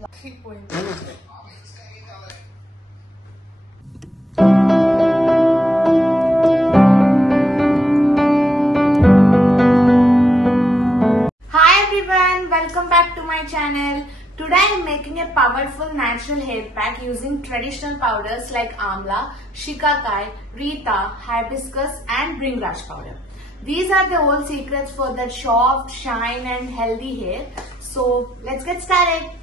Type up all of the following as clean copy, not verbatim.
Hi everyone, welcome back to my channel. Today I am making a powerful natural hair pack using traditional powders like amla, shikakai, rita, hibiscus and bringraj powder. These are the old secrets for that soft, shine and healthy hair. So let's get started.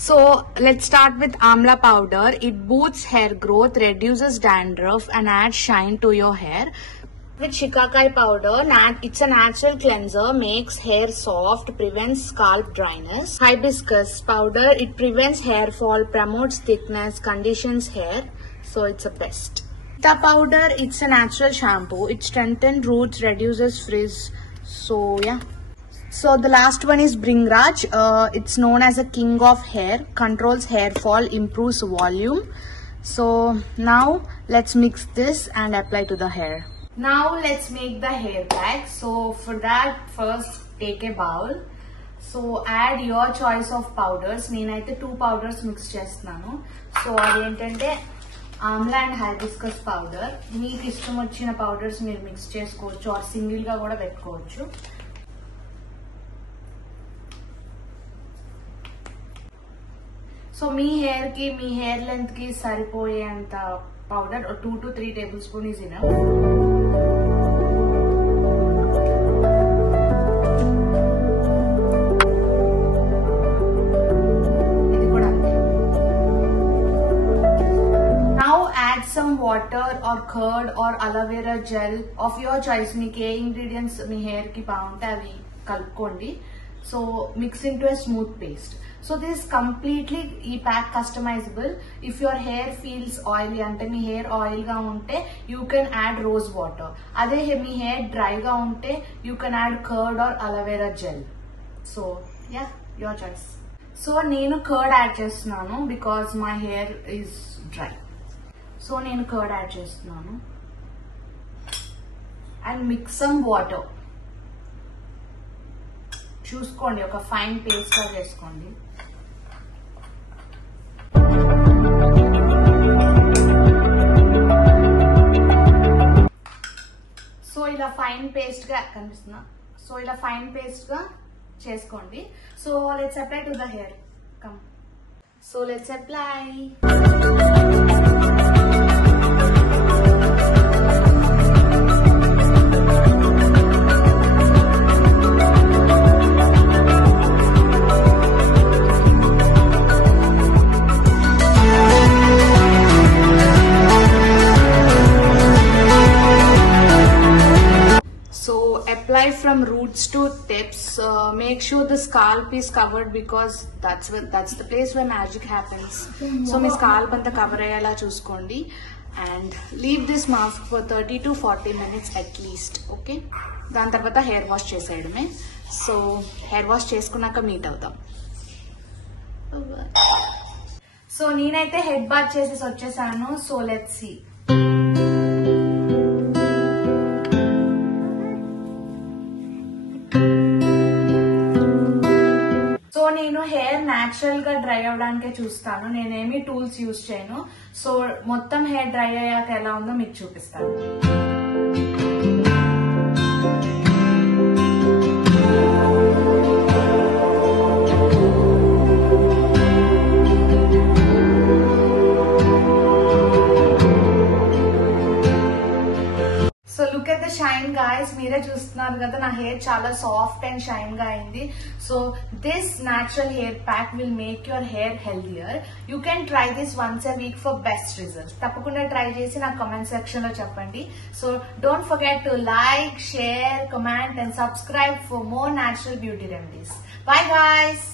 So let's start with amla powder. It boosts hair growth, reduces dandruff and adds shine to your hair. With shikakai powder, it's a natural cleanser, makes hair soft, prevents scalp dryness. Hibiscus powder, it prevents hair fall, promotes thickness, conditions hair. So it's the best. The powder, it's a natural shampoo. It strengthens roots, reduces frizz. So yeah. So the last one is bringraj. It's known as a king of hair, controls hair fall, improves volume. So now let's mix this and apply to the hair. Now let's make the hair pack. So for that, first take a bowl. So add your choice of powders. నేనైతే 2 powders mix చేస్తున్నాను. సో అదేంటంటే Amla and hibiscus powder. మీకు ఇష్టం వచ్చిన పౌడర్స్ మీరు మిక్స్ చేసుకోవచ్చు are single గా కూడా పెట్టుకోవచ్చు. సో మీ హెయిర్ కి మీ హెయిర్ లెంత్ కి సరిపోయేంత పౌడర్ 2 to 3 tablespoons is enough. Some water or curd or aloe vera gel of your choice. మీకు ఏ ఇంగ్రీడియంట్స్ మీ హెయిర్ కి బాగుంటే అవి కలుపుకోండి. So mix into a smooth paste. So this completely ఈ pack customisable. If your hair feels oily, అంటే మీ హెయిర్ ఆయిల్ గా ఉంటే you can add rose water. అదే మీ హెయిర్ డ్రైగా ఉంటే you can add curd or aloe vera gel. So yeah, your choice. So నేను కర్డ్ యాడ్ చేస్తున్నాను because my hair is dry. So నేను కర్డ్ యాడ్ చేస్తున్నాను అండ్ మిక్స్ సమ్ వాటర్. చూసుకోండి, ఒక ఫైన్ పేస్ట్ గా చేసుకోండి. సో ఇలా ఫైన్ పేస్ట్ గా కనిపిస్తుందా? సో ఇలా ఫైన్ పేస్ట్ గా చేసుకోండి. So let's apply to the hair. Come. So let's apply. Apply from roots to tips. Make sure the scalp is covered because that's the place where magic happens. So మీ scalp అంతా కవర్ అయ్యేలా చూసుకోండి and leave this mask for 30 to 40 minutes at least. Okay, దాని తర్వాత hair wash చేసేయడమే. So hair wash చేసుకున్నాక meet అవుతాం. So నేనైతే head bath చేసేసి వచ్చేసాను. So let's see. సో నేను హెయిర్ న్యాచురల్ గా డ్రై అవడానికే చూస్తాను. నేనేమి టూల్స్ యూజ్ చేయను. సో మొత్తం హెయిర్ డ్రై అయ్యాక ఎలా ఉందో మీకు చూపిస్తాను. So look at the shine guys. మీరే చూస్తున్నారు కదా, నా హెయిర్ చాలా సాఫ్ట్ అండ్ షైన్ గా అయింది. So this natural hair pack will make your hair healthier. You can try this once a week for best results. తప్పకుండా ట్రై చేసి నాకు కమెంట్ సెక్షన్ లో చెప్పండి. So don't forget to like, share, comment and subscribe for more natural beauty remedies. By guys.